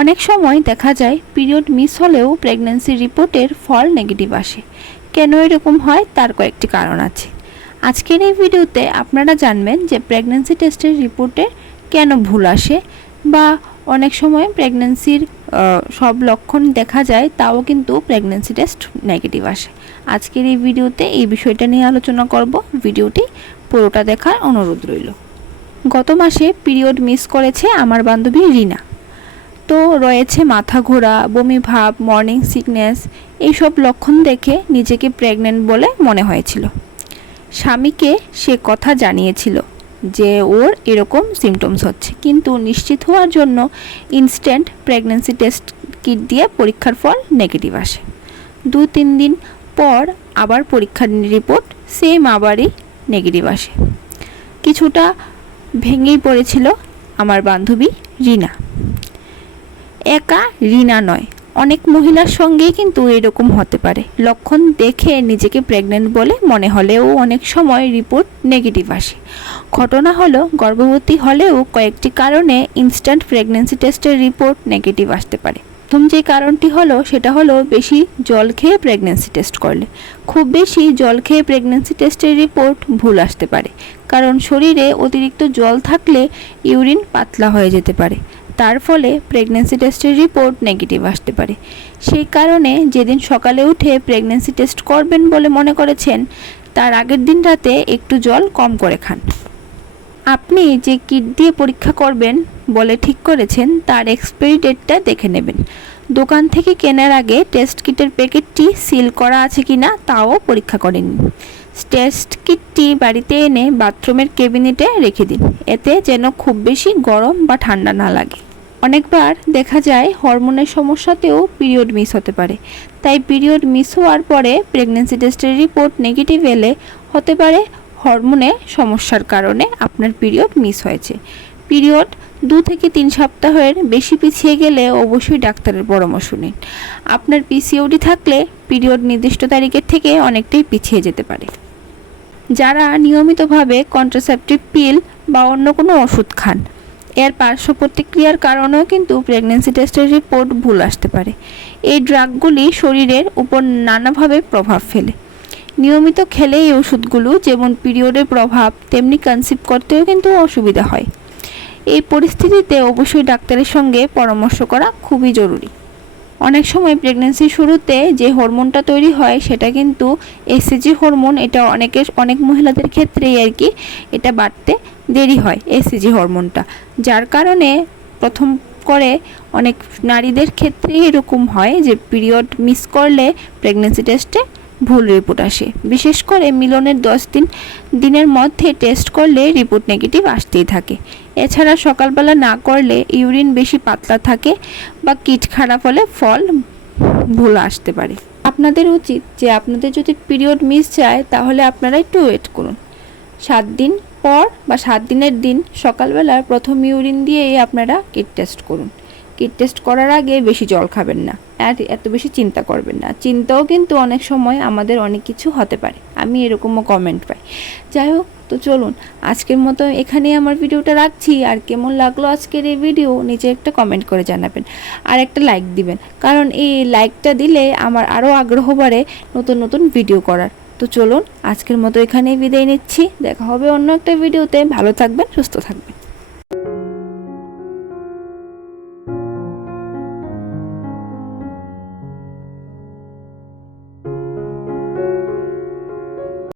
অনেক সময় দেখা যায় পিরিয়ড মিস হলেও প্রেগন্যান্সি রিপোর্টের ফল নেগেটিভ আসে। কেন এরকম হয়? তার কয়েকটি কারণ আছে। আজকের এই ভিডিওতে আপনারা জানবেন যে প্রেগন্যান্সি টেস্টের রিপোর্টে কেন ভুল আসে বা অনেক সময় প্রেগন্যান্সির সব লক্ষণ দেখা যায় তাও কিন্তু প্রেগন্যান্সি টেস্ট নেগেটিভ আসে। আজকের এই ভিডিওতে এই বিষয়টা নিয়ে আলোচনা করব। ভিডিওটি পুরোটা দেখার অনুরোধ রইল। গত মাসে পিরিয়ড মিস করেছে আমার বান্ধবী রিনা। তো রয়েছে মাথা ঘোরা, বমি ভাব মর্নিং সিকনেস এইসব লক্ষণ দেখে নিজেকে প্রেগনেন্ট বলে মনে হয়েছিল। স্বামীকে সে কথা জানিয়েছিল যে ওর এরকম সিমটমস হচ্ছে। কিন্তু নিশ্চিত হওয়ার জন্য ইনস্ট্যান্ট প্রেগনেন্সি টেস্ট কিট দিয়ে পরীক্ষার ফল নেগেটিভ আসে। দু তিন দিন পর আবার পরীক্ষার রিপোর্ট সেম আবারই নেগেটিভ আসে। কিছুটা ভেঙেই পড়েছিল আমার বান্ধবী রিনা। একা রিনা নয়। অনেক মহিলার সঙ্গেই কিন্তু এরকম হতে পারে। লক্ষণ দেখে নিজেকে প্রেগনেন্ট বলে মনে হলেও অনেক সময় রিপোর্ট নেগেটিভ আসে। ঘটনা হলো, গর্ভবতী হলেও কয়েকটি কারণে ইনস্ট্যান্ট প্রেগনেন্সি টেস্টের রিপোর্ট নেগেটিভ আসতে পারে। প্রথম যে কারণটি হলো, সেটা হলো বেশি জল খেয়ে প্রেগনেন্সি টেস্ট করলে। খুব বেশি জল খেয়ে প্রেগনেন্সি টেস্টের রিপোর্ট ভুল আসতে পারে। কারণ শরীরে অতিরিক্ত জল থাকলে ইউরিন পাতলা হয়ে যেতে পারে। তার ফলে প্রেগনেন্সি টেস্টের রিপোর্ট নেগেটিভ আসতে পারে। সেই কারণে যেদিন সকালে উঠে প্রেগনেন্সি টেস্ট করবেন বলে মনে করেছেন, তার আগের দিন রাতে একটু জল কম করে খান। আপনি যে কিট দিয়ে পরীক্ষা করবেন বলে ঠিক করেছেন, তার এক্সপায়ারি ডেটটা দেখে নেবেন। দোকান থেকে কেনার আগে টেস্ট কিটের প্যাকেটটি সিল করা আছে কি না তাও পরীক্ষা করে নিন টেস্ট কিটটি বাড়িতে এনে বাথরুমের কেবিনেটে রেখে দিন। এতে যেন খুব বেশি গরম বা ঠান্ডা না লাগে। অনেকবার দেখা যায় হরমোনের সমস্যাতেও পিরিয়ড মিস হতে পারে। তাই পিরিয়ড মিস হওয়ার পরে প্রেগনেন্সি টেস্টের রিপোর্ট নেগেটিভ এলে হতে পারে হরমোনে সমস্যার কারণে আপনার পিরিয়ড মিস হয়েছে। পিরিয়ড দু থেকে তিন সপ্তাহের বেশি পিছিয়ে গেলে অবশ্যই ডাক্তারের পরামর্শ নিন। আপনার পিসিওডি থাকলে পিরিয়ড নির্দিষ্ট তারিখের থেকে অনেকটাই পিছিয়ে যেতে পারে। যারা নিয়মিতভাবে কন্ট্রাসেপটিভ পিল বা অন্য কোনো ওষুধ খান। এর পার্শ্ব প্রতিক্রিয়ার কারণেও কিন্তু প্রেগনেন্সি টেস্টের রিপোর্ট ভুল আসতে পারে। এই ড্রাগগুলি শরীরের উপর নানাভাবে প্রভাব ফেলে। নিয়মিত খেলে এই ওষুধগুলো যেমন পিরিয়ডের প্রভাব, তেমনি কনসিভ করতেও কিন্তু অসুবিধা হয়। এই পরিস্থিতিতে অবশ্যই ডাক্তারের সঙ্গে পরামর্শ করা খুবই জরুরি। অনেক সময় প্রেগনেন্সির শুরুতে যে হরমোনটা তৈরি হয়, সেটা কিন্তু এসিজি হরমোন এটা অনেকের, অনেক মহিলাদের ক্ষেত্রেই আর কি এটা বাড়তে দেরি হয় এসিজি হরমোনটা যার কারণে প্রথম করে অনেক নারীদের ক্ষেত্রে এরকম হয় যে পিরিয়ড মিস করলে প্রেগনেন্সি টেস্টে ভুল রিপোর্ট আসে। বিশেষ করে মিলনের দশ দিন, দিনের মধ্যে টেস্ট করলে রিপোর্ট নেগেটিভ আসতেই থাকে। এছাড়া সকালবেলা না করলে ইউরিন বেশি পাতলা থাকে বা কিট খারাপ হলে ফল ভুল আসতে পারে। আপনাদের উচিত যে আপনাদের যদি পিরিয়ড মিস যায় তাহলে আপনারা একটু ওয়েট করুন। সাত দিন পর বা সাত দিনের দিন সকালবেলা প্রথম ইউরিন দিয়েই আপনারা কিট টেস্ট করুন। কিট টেস্ট করার আগে বেশি জল খাবেন না। আর এত বেশি চিন্তা করবেন না। চিন্তাও কিন্তু অনেক সময় আমাদের অনেক কিছু হতে পারে। আমি এরকমও কমেন্ট পাই। যাই হোক তো চলুন, আজকের মতো এখানেই আমার ভিডিওটা রাখছি। আর কেমন লাগল আজকের এই ভিডিও, নিচে একটা কমেন্ট করে জানাবেন। আর একটা লাইক দিবেন, কারণ এই লাইকটা দিলে আমার আরও আগ্রহ বাড়ে নতুন নতুন ভিডিও করার। তো চলুন, আজকের মতো এখানেই বিদায় নিচ্ছি। দেখা হবে অন্য একটা ভিডিওতে ভালো থাকবেন, সুস্থ থাকবেন।